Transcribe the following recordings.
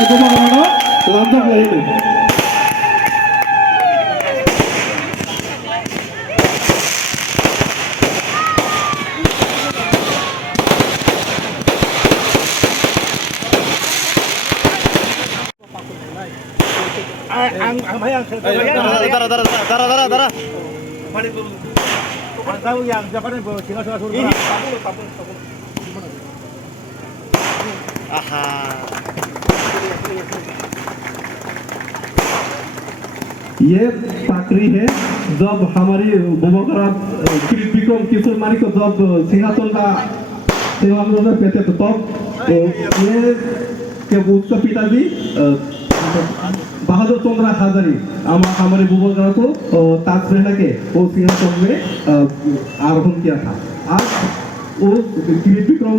lanjut lainnya. Tahu yang Japan itu singa suka suruh. आहा ये पाकरी है जब हमारी बुबकरात किरीट विक्रम किशोर मारी को जब सिंहासन का सेवा में पेते तो तब ये के उसका पिताजी बहादुर चंद्र हाजारी हमारे बुबकरात को ताजमहल के वो सिंहासन में आरोहण किया था। आज वो किरीट विक्रम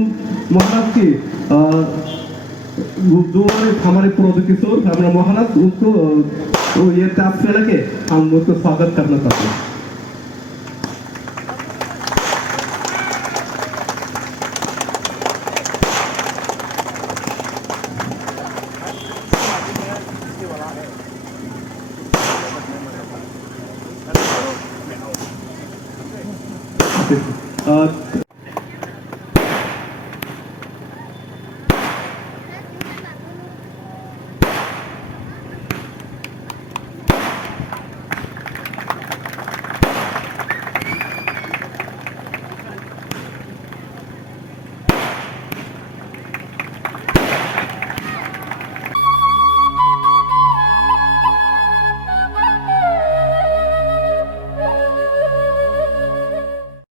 महाराज की जो हमारे पुरोहित किशोर हमारा महाराज उसको ये ताजमहल के हम उसको स्वागत करना चाहते हैं।